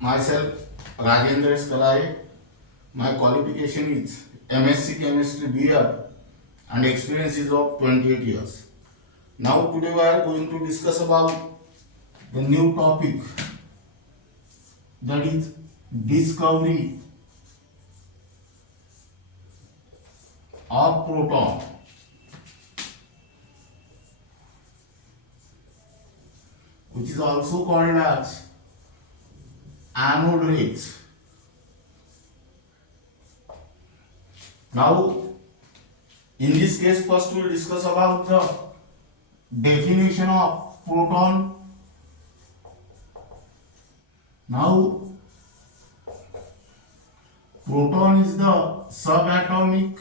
Myself, Rajendra Skalai. My qualification is MSc Chemistry B.Ed and experience is of 28 years. Now today we are going to discuss about the new topic, that is discovery of proton, which is also called as anode rays. Now, in this case, first we will discuss about the definition of proton. Now, proton is the subatomic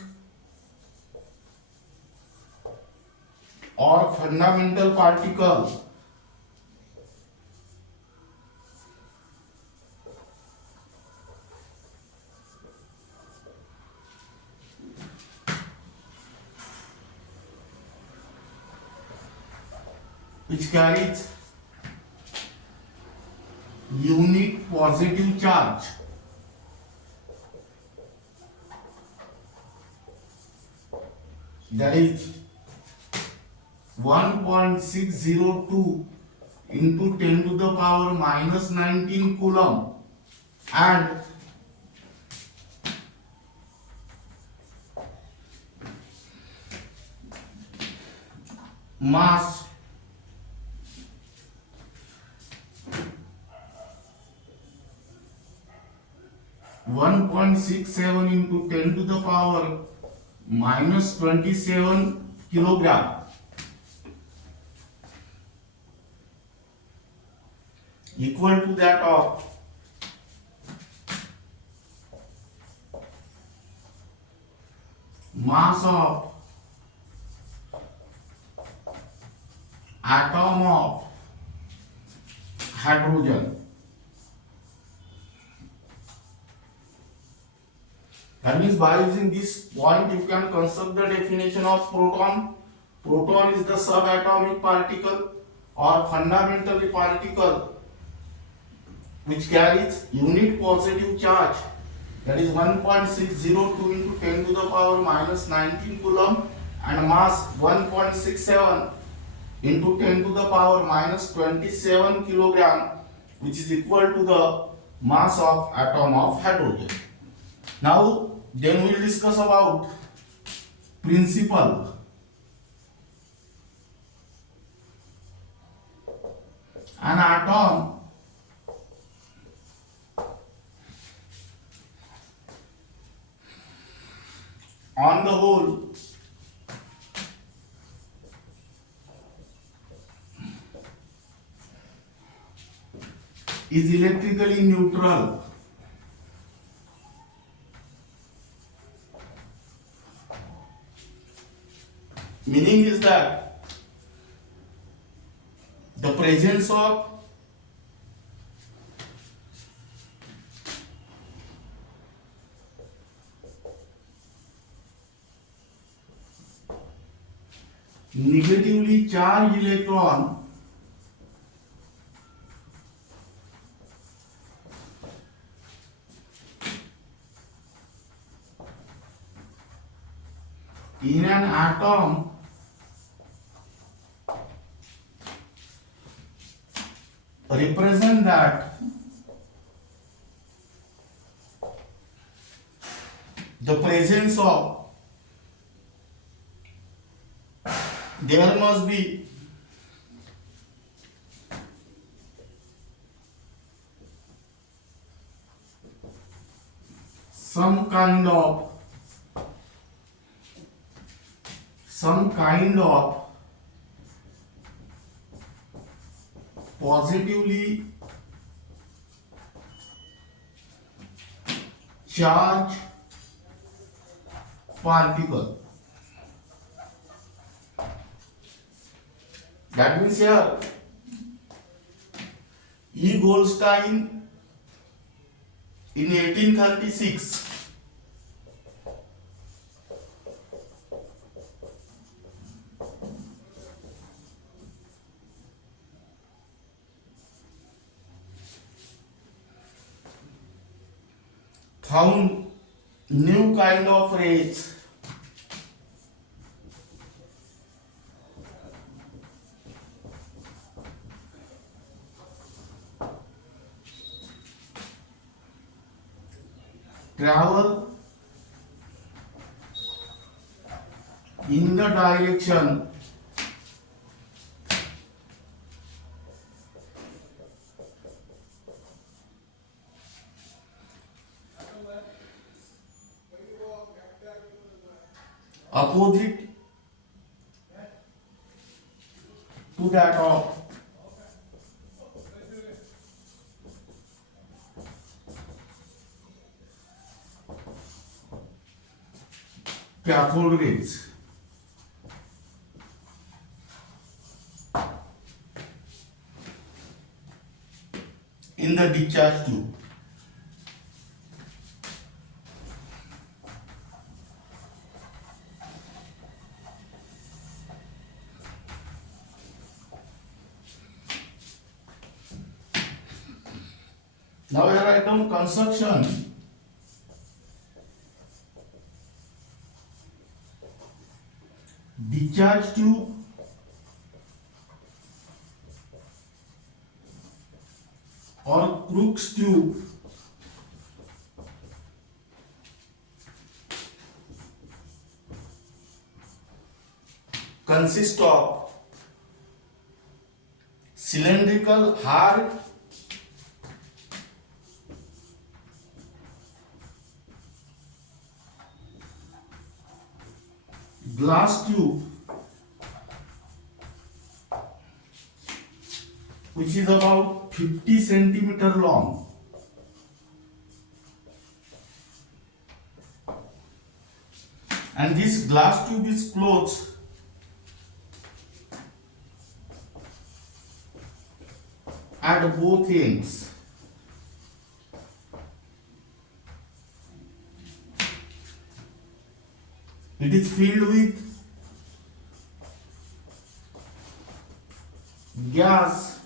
or fundamental particle which carries unique positive charge. That is 1.602 into 10 to the power minus 19 coulomb, and mass 1.67 into 10 to the power minus 27 kilogram, equal to that of mass of atom of hydrogen. That means by using this point you can construct the definition of proton. Proton is the subatomic particle or fundamental particle which carries unique positive charge, that is 1.602 into 10 to the power minus 19 coulomb, and mass 1.67 into 10 to the power minus 27 kilogram, which is equal to the mass of atom of hydrogen. Now then we will discuss about principle. An atom on the whole is electrically neutral. Meaning is that the presence of negatively charged electron in an atom represent that the presence of, there must be some kind of positively charged particle. That means here E. Goldstein in 1836 found new kind of rays travel in the direction opposite to that of cathode rays. In the discharge tube. Now we write down construction. Discharge tube or Crookes tube consists of cylindrical hard glass tube which is about 50 centimeter long and this glass tube is closed at both ends. It is filled with gas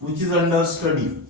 which is under study.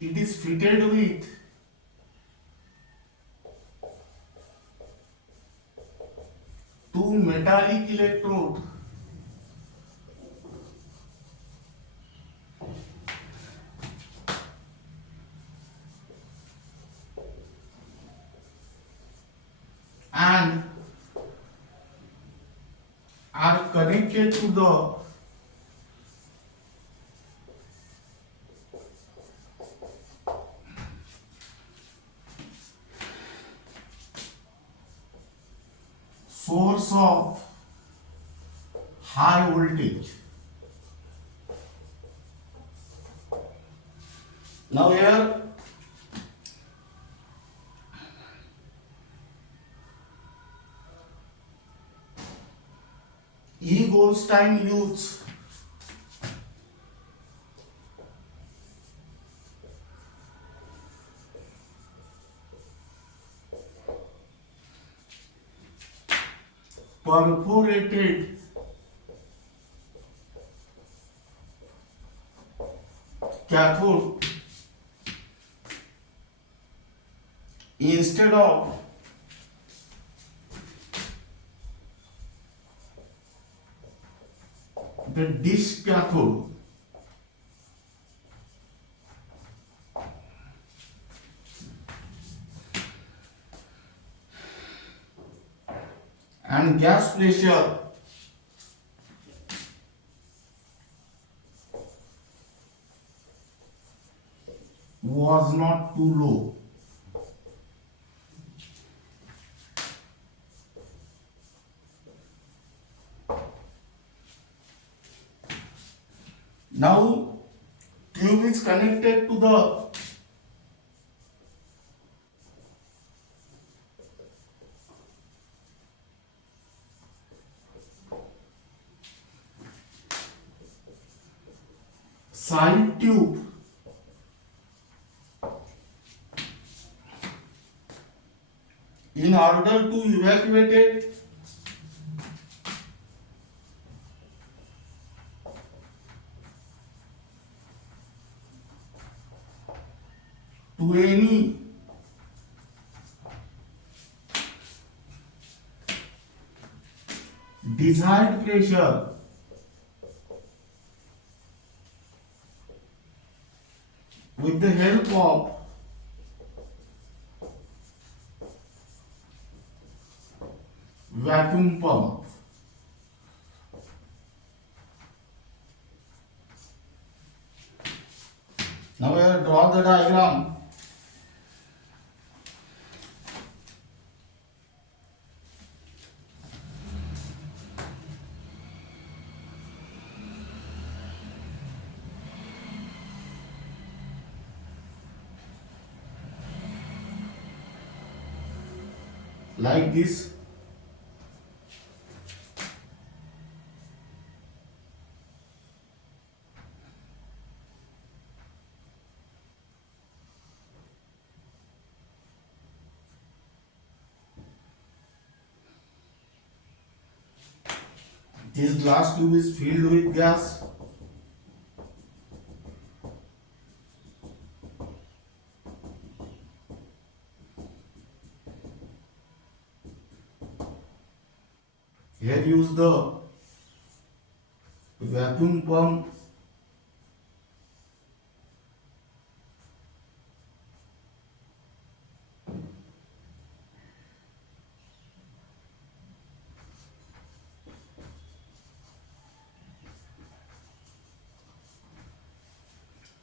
It is fitted with two metallic electrodes and are connected to the source of high voltage. Now here E. Goldstein used perforated cathode instead of the dish cathode, and gas pressure was not too low. Now tube is connected to the side tube in order to evacuate it to any desired pressure with the help of vacuum pump. Now we will draw the diagram. Like this. This glass tube is filled with gas. Here use the vacuum pump.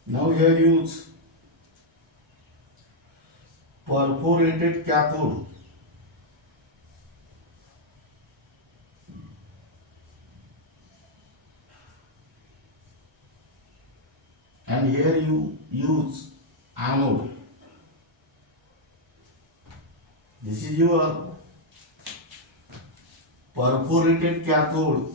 Now here use perforated cathode. And here you use anode. This is your perforated cathode.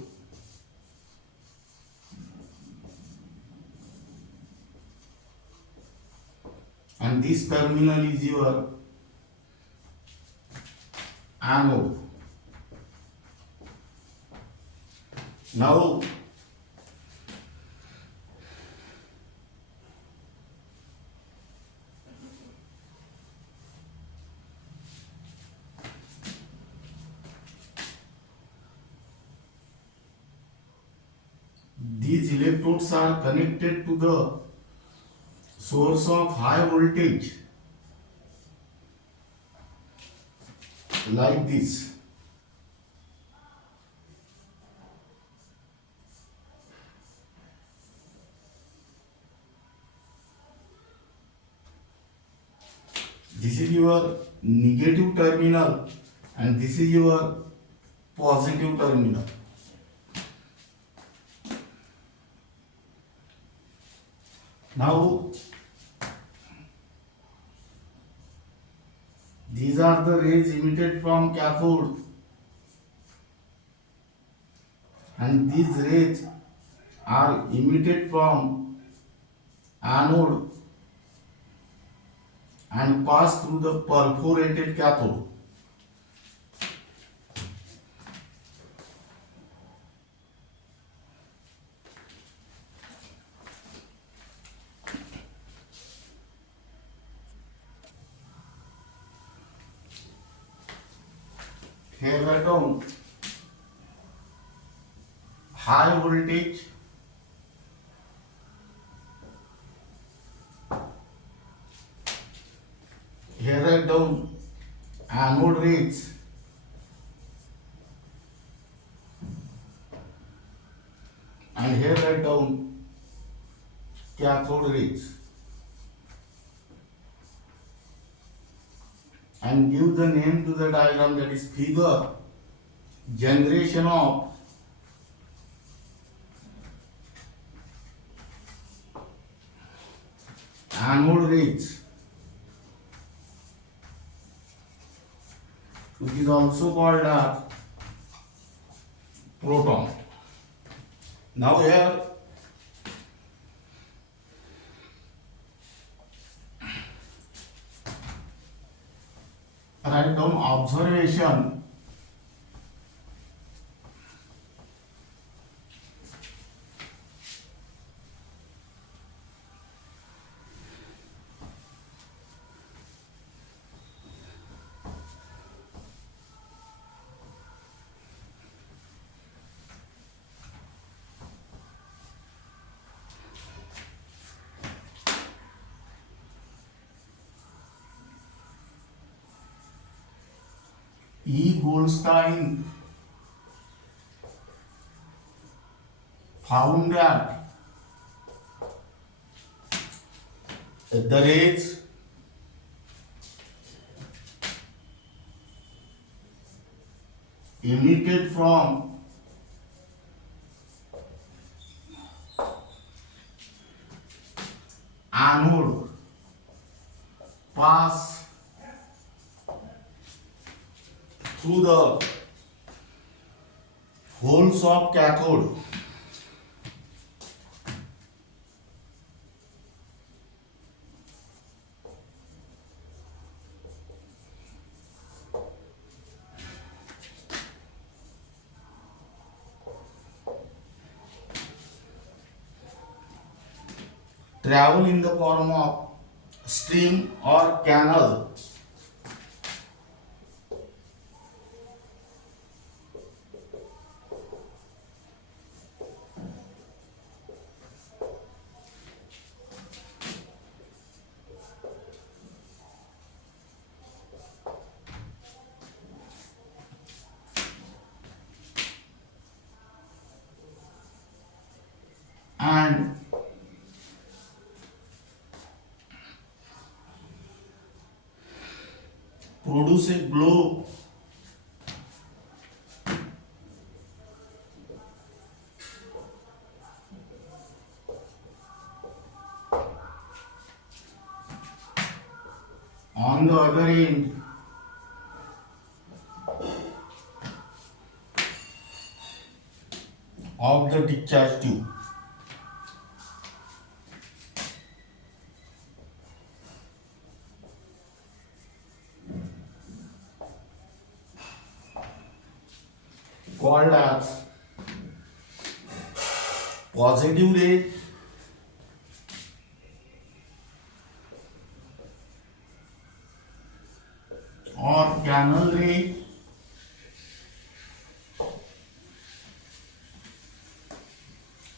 And this terminal is your anode. Now these electrodes are connected to the source of high voltage like this. This is your negative terminal and this is your positive terminal. Now these are the rays emitted from cathode and these rays are emitted from anode and pass through the perforated cathode. write down high voltage here write down anode rays and here write down cathode rays and give the name to the diagram, that is figure generation of anode rays, which is also called as proton. Now here write down observation E. Goldstein found that the rays emitted from anode pass through the holes of cathode travel in the form of stream or canal and produce a glow on the other end of the discharge tube. Called as positive ray or canal ray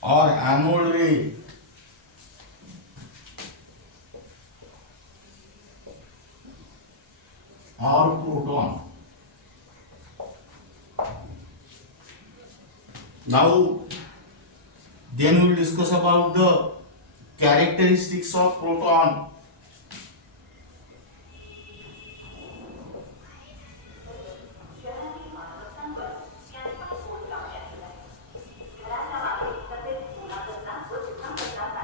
or anode ray or proton. Now, then we will discuss about the characteristics of proton.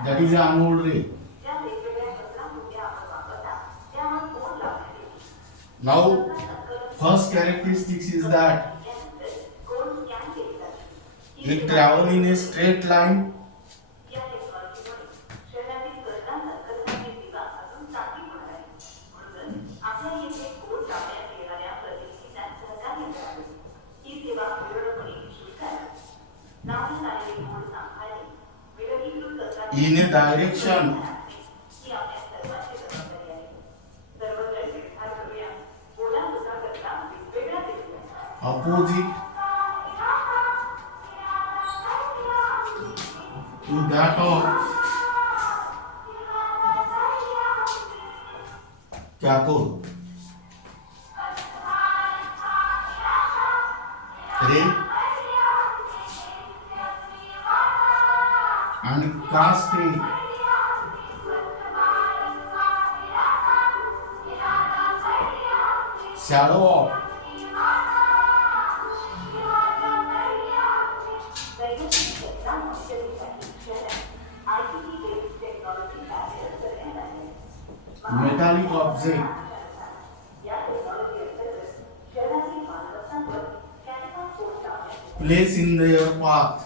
That is anode ray. Now, first characteristics is that it travels in a straight line in a direction opposite to that of cathode ray and cast a shadow of metallic object placed in their path.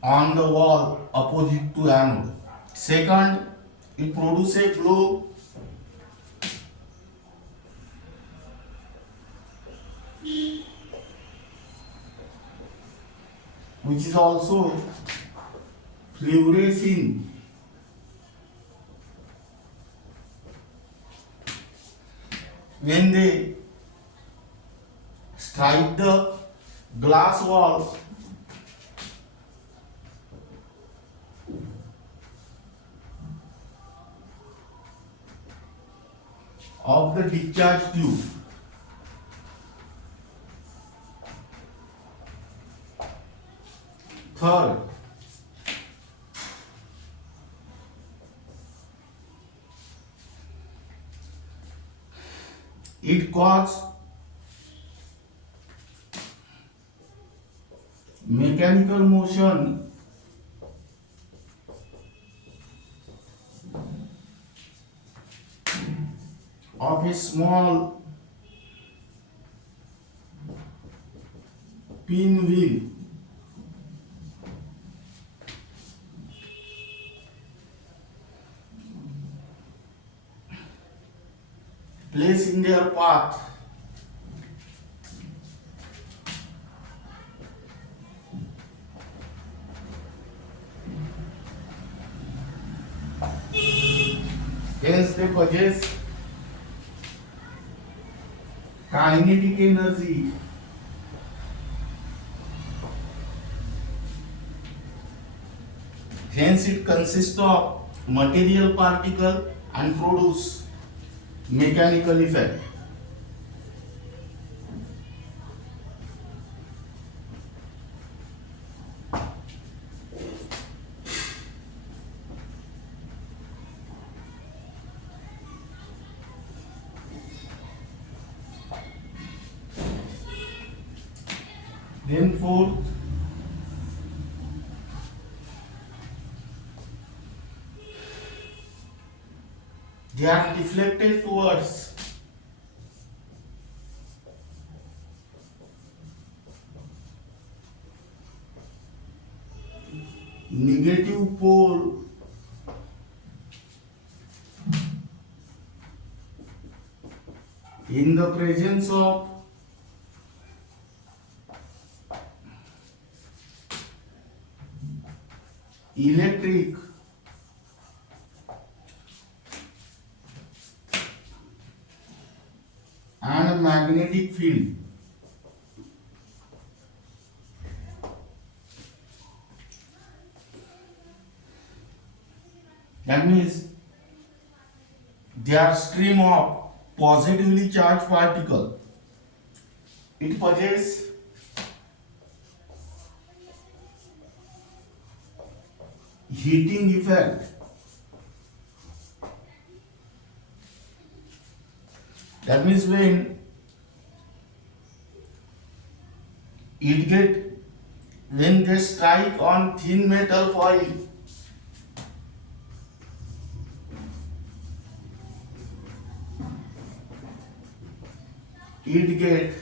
On the wall opposite to anode. Second, it produces a glow which is also fluorescing when they strike the glass wall of the discharge tube. Third, it causes mechanical motion of a small pinwheel placed in their path. Hence they possess kinetic energy hence it consists of material particle and produce mechanical effect. Then fourth, they are deflected towards negative pole in the presence of electric and magnetic field. That means they are stream of positively charged particle. It possesses heating effect. That means when they strike on thin metal foil, it get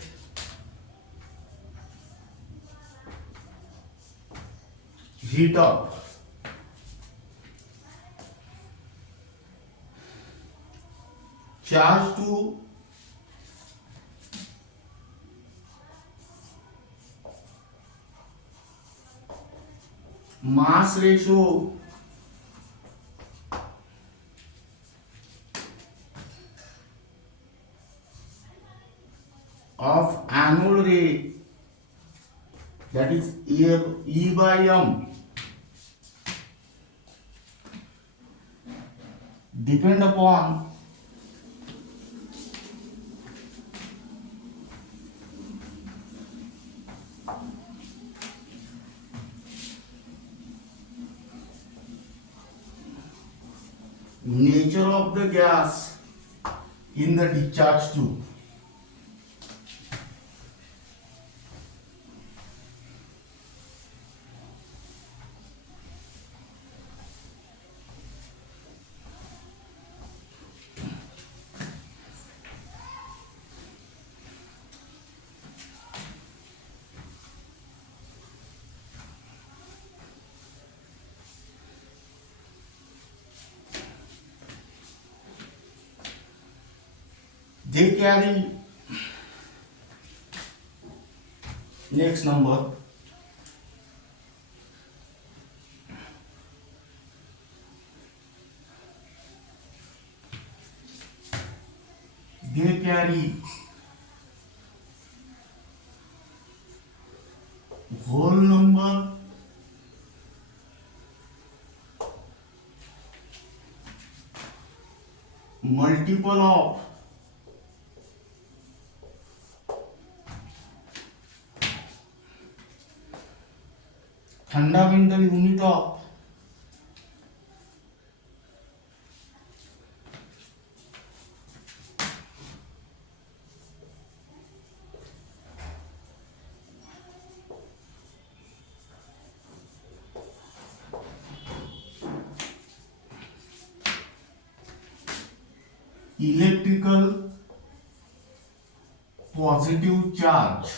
heat up. Charge to mass ratio of anode ray, that is E by m, depend upon nature of the gas in the discharge tube. They carry, next number, they carry whole number multiple of fundamental unit of electrical positive charge.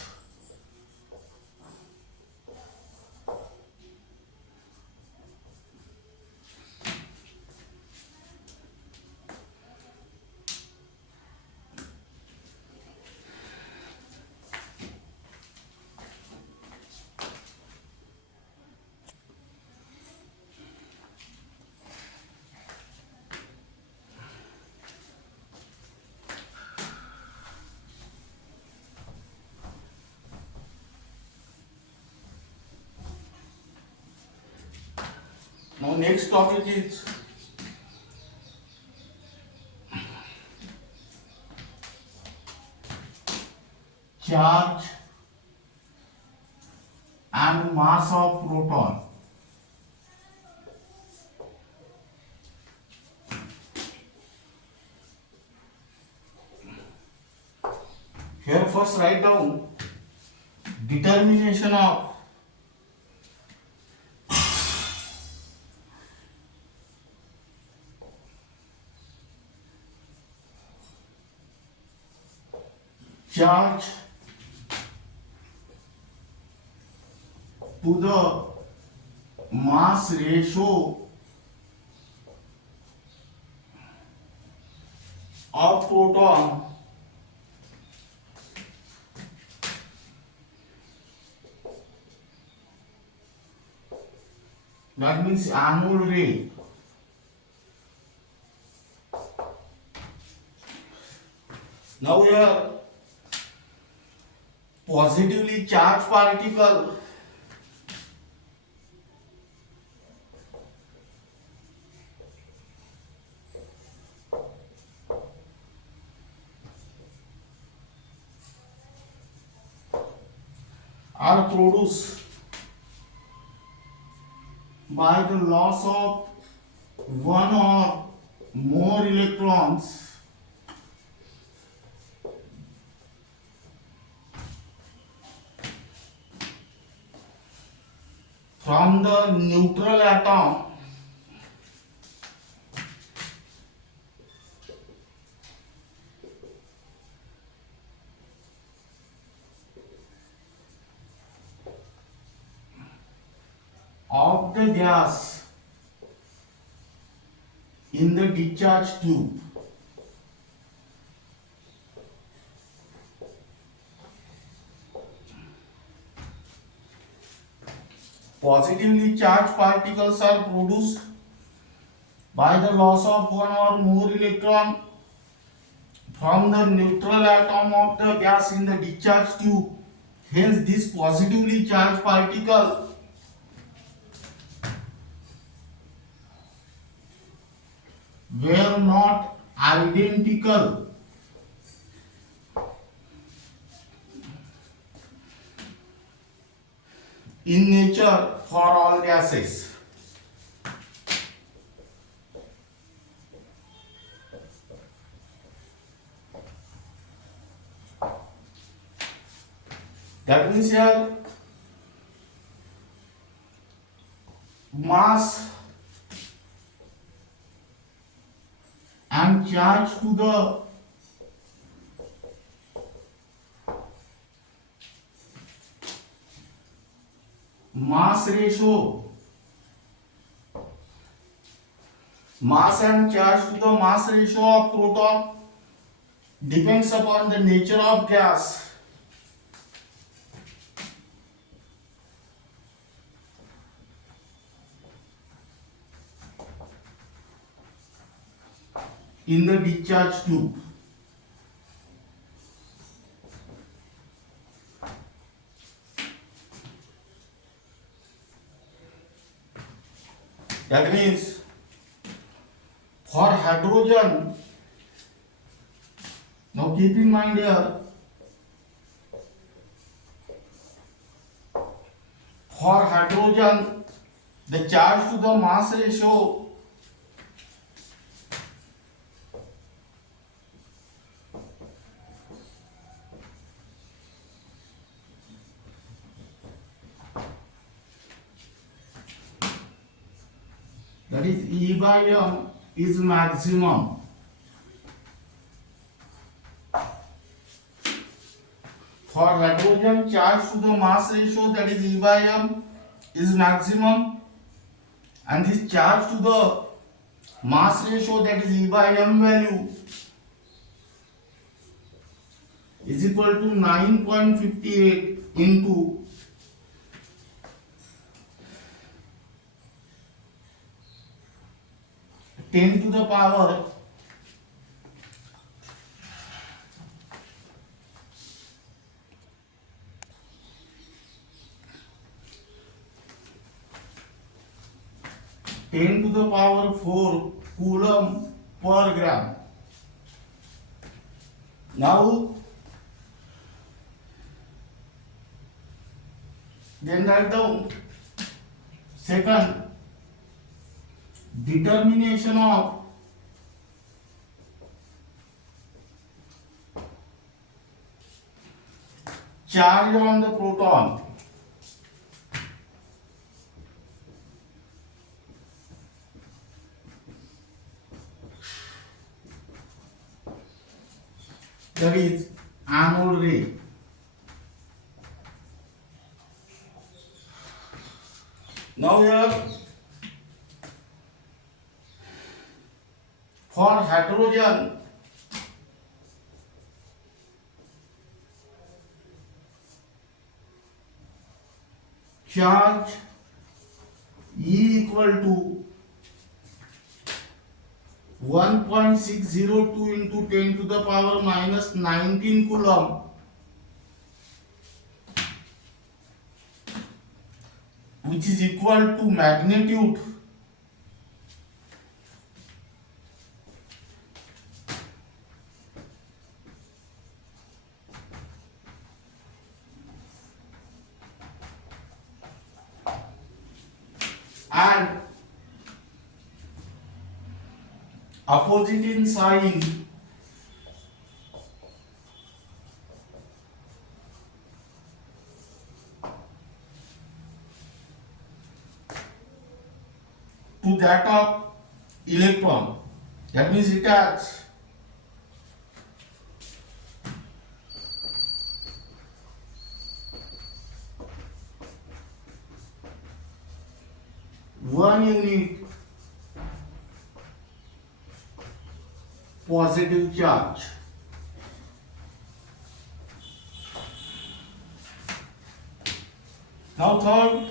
Now next topic is charge and mass of proton. Here first write down determination of charge to the mass ratio of proton that means anode ray. Now here positively charged particle are produced by the loss of one or more electrons from the neutral atom of the gas in the discharge tube. Positively charged particles are produced by the loss of one or more electron from the neutral atom of the gas in the discharge tube. Hence, this positively charged particle were not identical in nature for all gases. That means here mass and charge to the mass ratio, mass and charge to the mass ratio of proton depends upon the nature of gas. In the discharge tube. That means for hydrogen, now keep in mind here, for hydrogen, the charge to the mass ratio that is E by M is maximum. For hydrogen, charge to the mass ratio that is E by M is maximum, and this charge to the mass ratio that is E by M value is equal to 9.58 into 10 to the power 4 coulomb per gram. Now, then write down second determination of charge on the proton. That is anode ray. Now here for hydrogen, charge E equal to 1.602 into 10 to the power minus 19 coulomb, which is equal to magnitude and opposite in sign to that of electron. That means it has one unit positive charge. Now third,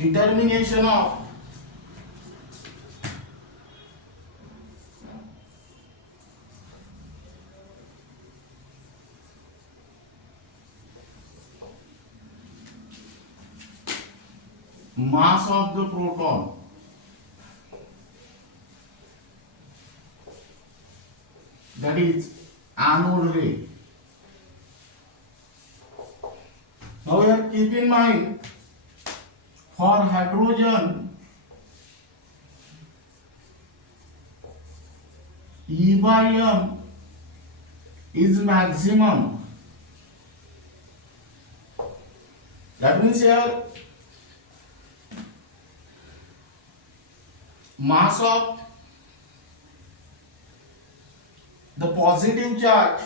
determination of mass of the proton, that is anode ray. Now you have keep in mind, for hydrogen, E by m is maximum. That means here mass of the positive charge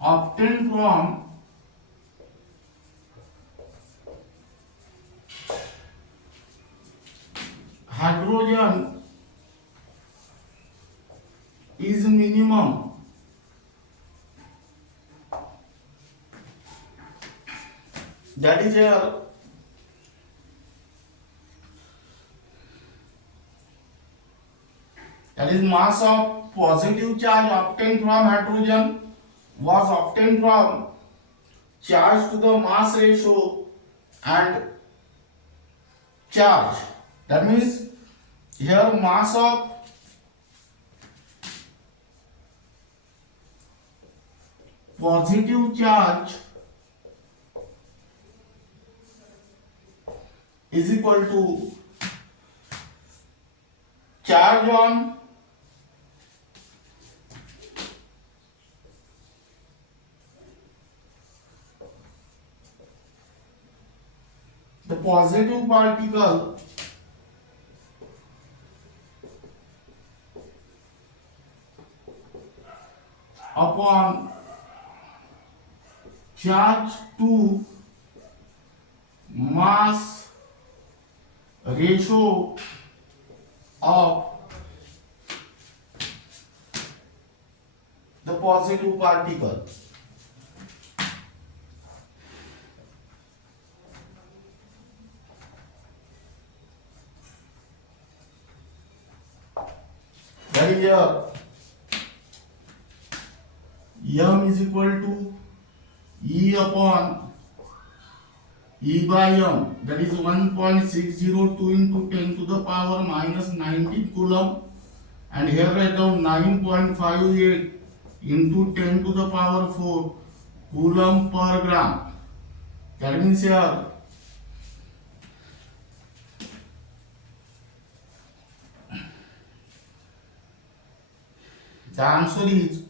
obtained from hydrogen is minimum. That is here that is mass of positive charge obtained from hydrogen was obtained from charge to the mass ratio and charge. That means here mass of positive charge is equal to charge on the positive particle upon charge to mass ratio of the positive particle. That is m is equal to E upon E by m, that is 1.602 into 10 to the power minus 19 coulomb, and here write down 9.58 into 10 to the power 4 coulomb per gram. That means here the answer is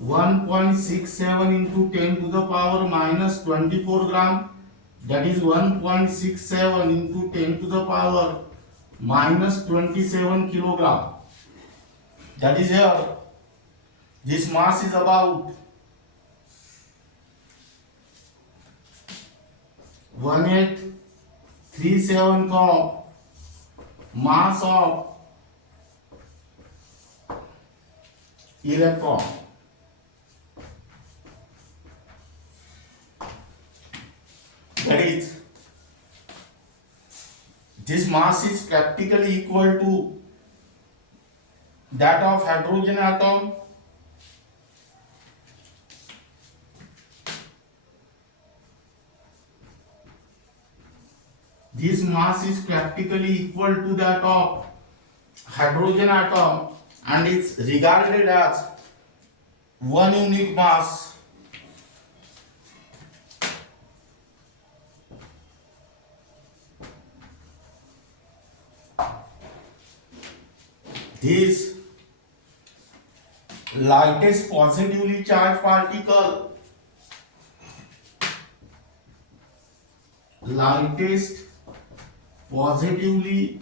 1.67 into 10 to the power minus 24 gram, that is 1.67 into 10 to the power minus 27 kilogram. That is here, this mass is about 1837 mass of electron. That is, this mass is practically equal to that of hydrogen atom. This mass is practically equal to that of hydrogen atom and it's regarded as 1 unit mass. This lightest positively charged particle, lightest positively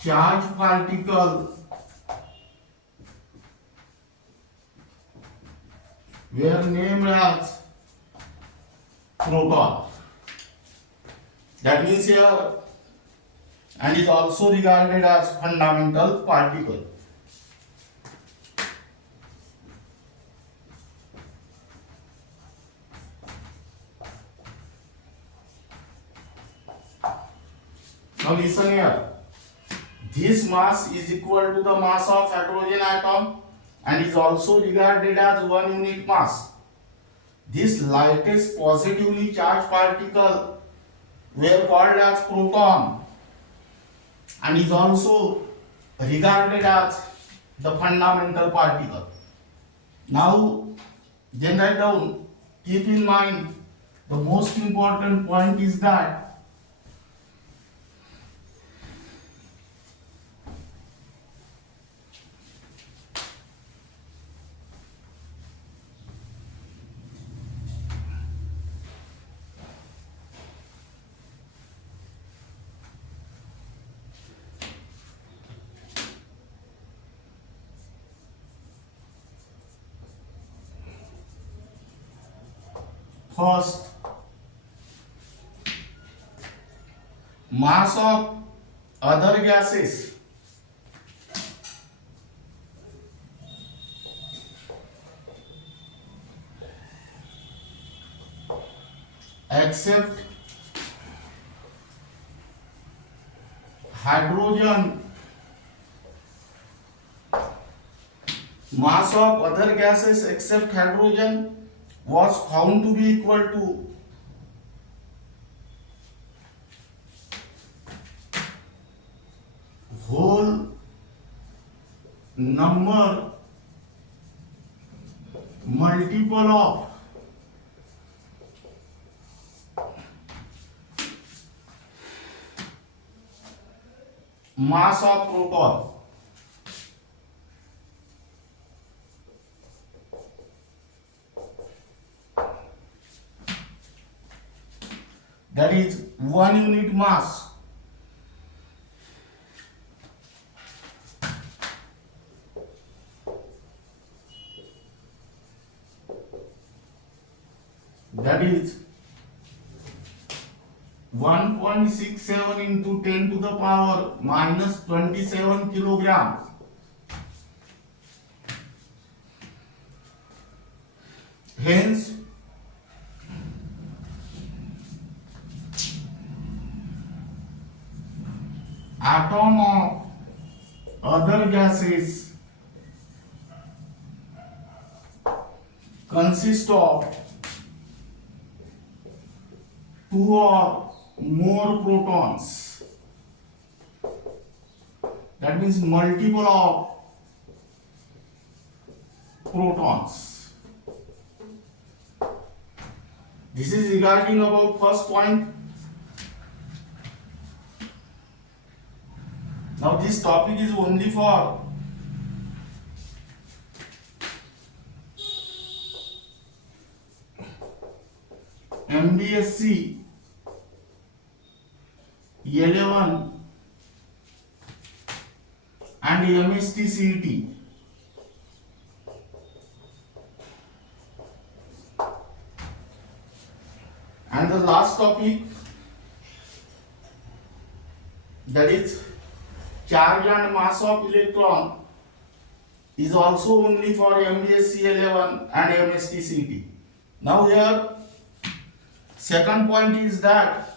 charged particle were named as proton. That means here, and is also regarded as fundamental particle. Now listen here. This mass is equal to the mass of hydrogen atom and is also regarded as 1 unit mass. This lightest positively charged particle were called as proton and is also regarded as the fundamental particle. Now, then write down, keep in mind, the most important point is that first, mass of other gases except hydrogen, mass of other gases except hydrogen was found to be equal to whole number multiple of mass of proton. That is 1 unit mass. That is 1.67 into 10 to the power minus 27 kilograms. Hence, atom of other gases consist of 2 or more protons. That means multiple of protons. This is regarding about first point. Now this topic is only for MBSE 11 and MHT-CET. And the last topic, that is charge and mass of electron, is also only for MBSE 11 and MHT-CET. Now here, second point is that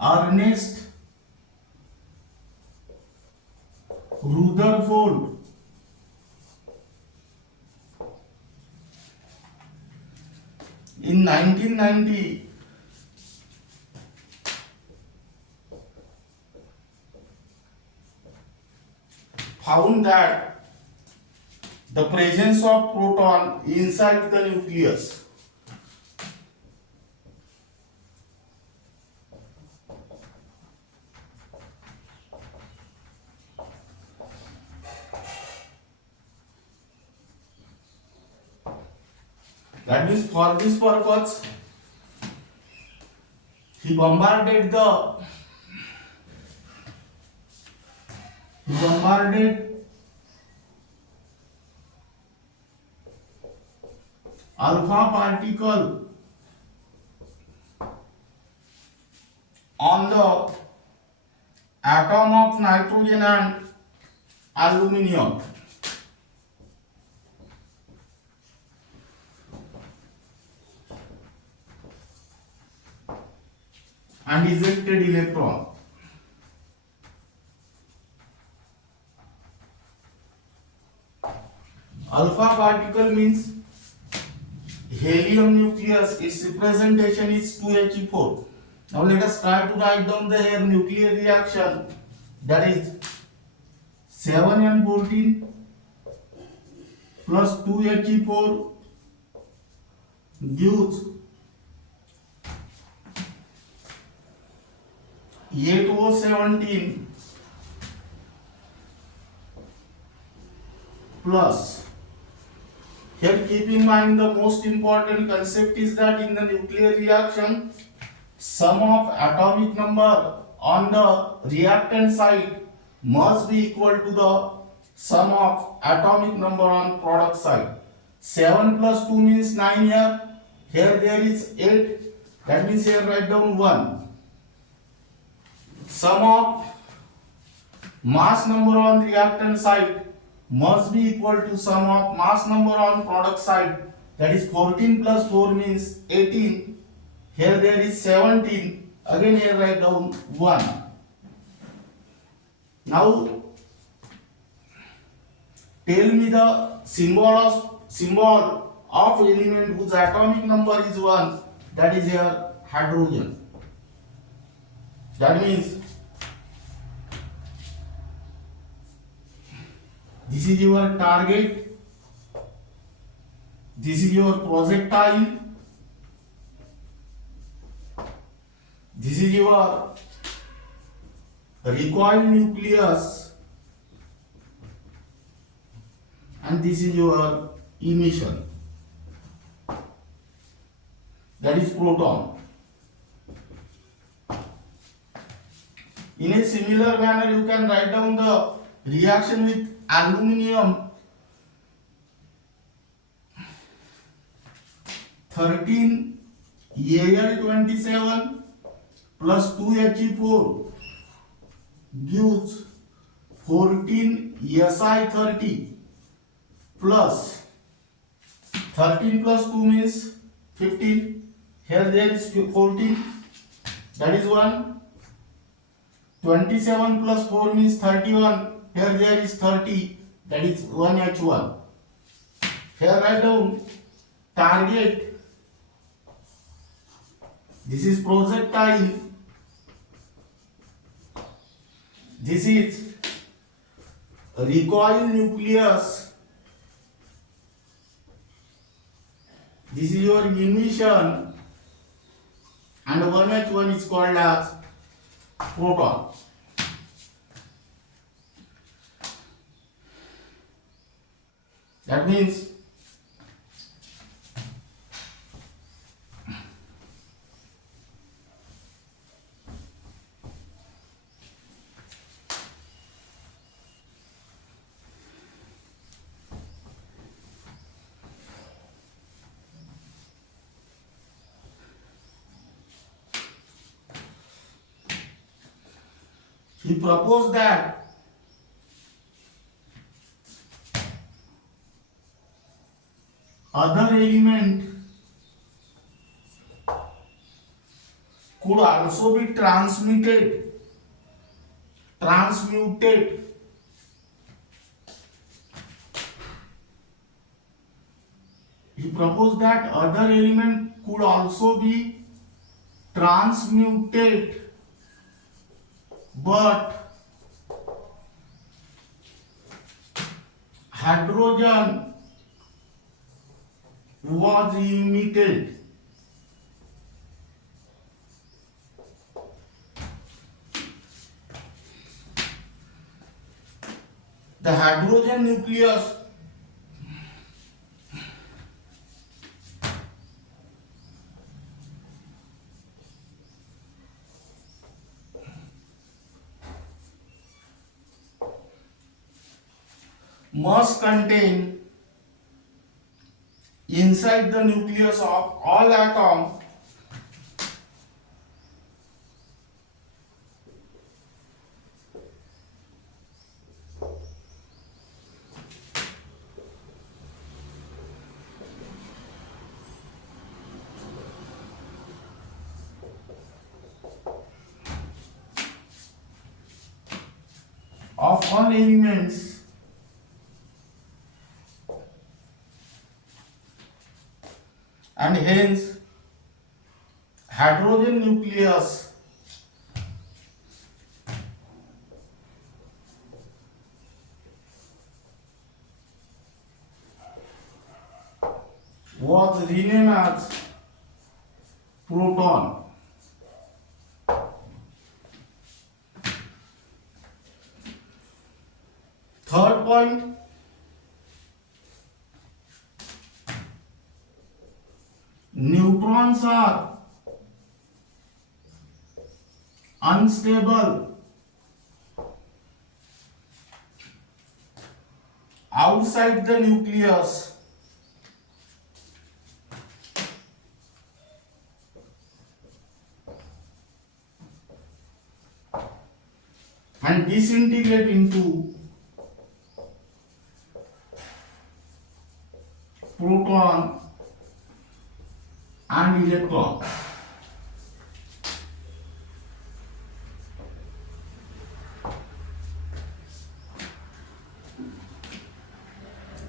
Ernest Rutherford in 1990 found that the presence of proton inside the nucleus that means for this purpose he bombarded alpha particle on the atom of nitrogen and aluminium and ejected electron. Alpha particle means helium nucleus, its representation is 2He4. Now let us try to write down the here nuclear reaction, that is 7N14 plus 2He4 gives 8O17 plus. Here keep in mind the most important concept is that in the nuclear reaction, sum of atomic number on the reactant side must be equal to the sum of atomic number on product side. 7 plus 2 means 9 here. Here there is 8. That means here write down 1. Sum of mass number on reactant side must be equal to sum of mass number on product side. That is 14 plus 4 means 18. Here there is 17. Again here write down 1. Now tell me the symbol of element whose atomic number is 1. That is here hydrogen. That means this is your target, this is your projectile, this is your recoil nucleus, and this is your emission, that is proton. In a similar manner, you can write down the reaction with aluminium. 13 Al27 plus 2He4 gives 14 Si30 plus 13 plus 2 means 15. Here there is 14. That is 1. 27 plus 4 means 31. Here there is 30. That is 1H1. Here write down target. This is projectile. This is recoil nucleus. This is your emission. And 1H1 is called as proton. That means he proposed that other element could also be transmuted. He proposed that other element could also be transmuted, but hydrogen was emitted. The hydrogen nucleus must contain inside the nucleus of all atoms of all elements and hence hydrogen nucleus was renamed as proton. Third point, neutrons are unstable outside the nucleus and disintegrate into proton and electron.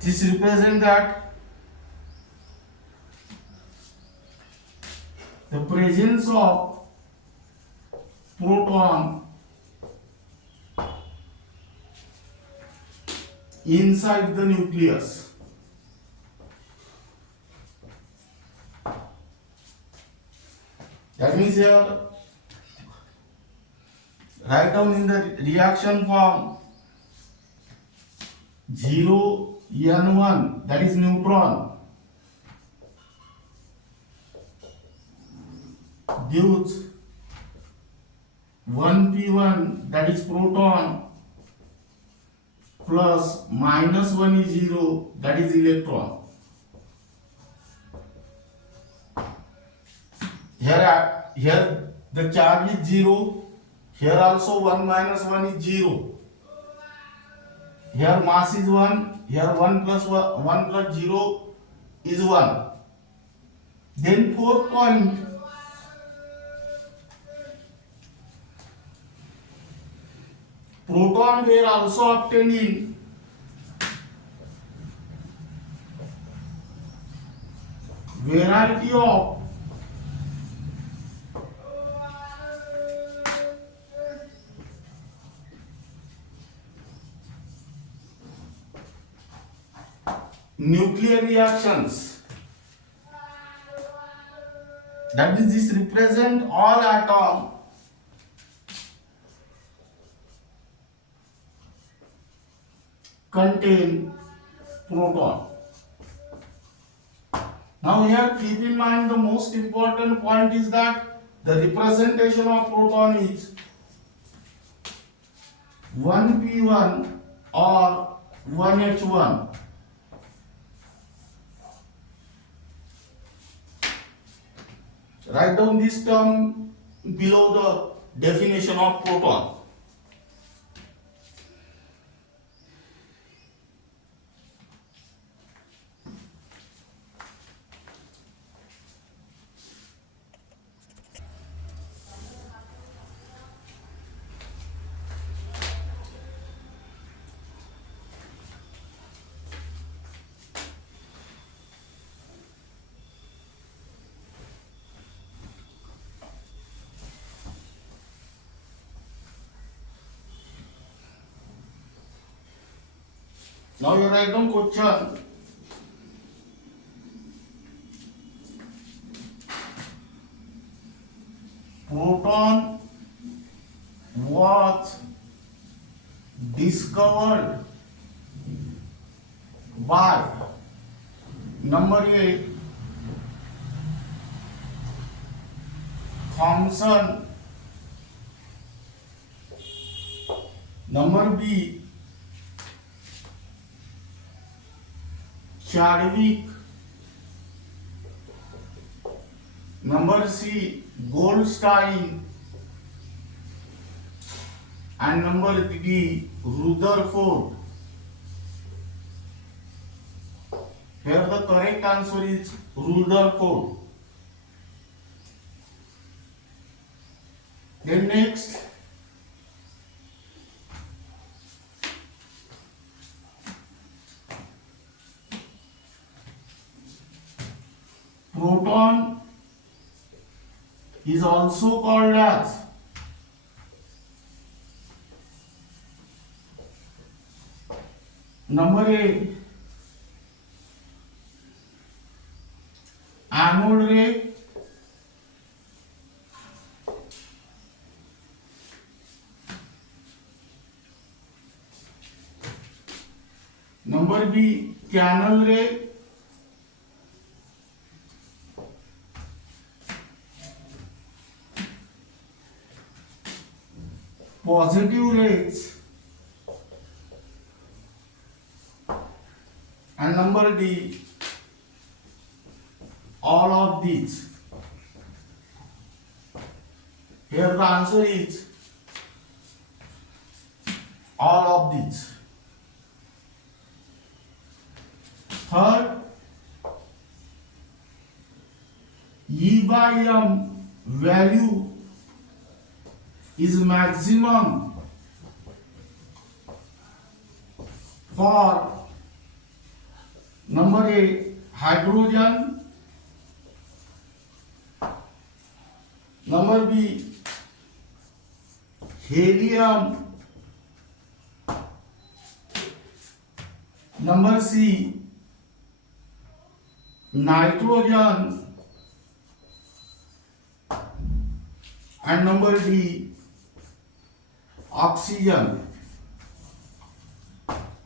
This represents that the presence of proton inside the nucleus. That means here, write down in the reaction form 0 N1, that is neutron, gives 1 P1, that is proton, plus minus 1 is 0, that is electron. Here the charge is 0, here also 1 minus 1 is 0. Here mass is 1, here 1 plus 0 is 1. Then fourth point, proton were also obtained in variety of nuclear reactions. That means this represent all atoms contain proton. Now here keep in mind the most important point is that the representation of proton is 1p1 or 1h1. Write down this term below the definition of proton. Now you write down question. Proton was discovered by number 8 Thomson, number B Chadwick, Number C, Goldstein. And number D, Rutherford. Here the correct answer is Rutherford. Then next, proton is also called as number A, anode ray. Number B, canal ray. Positive rays. And number D, all of these. Here the answer is all of these. Third, E by M value is maximum for number A, hydrogen, number B, helium, number C, nitrogen, and number D, oxygen.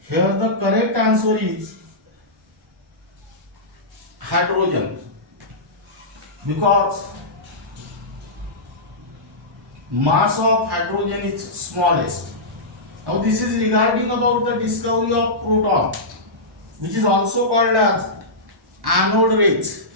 Here the correct answer is hydrogen, because mass of hydrogen is smallest. Now this is regarding about the discovery of proton, which is also called as anode rays.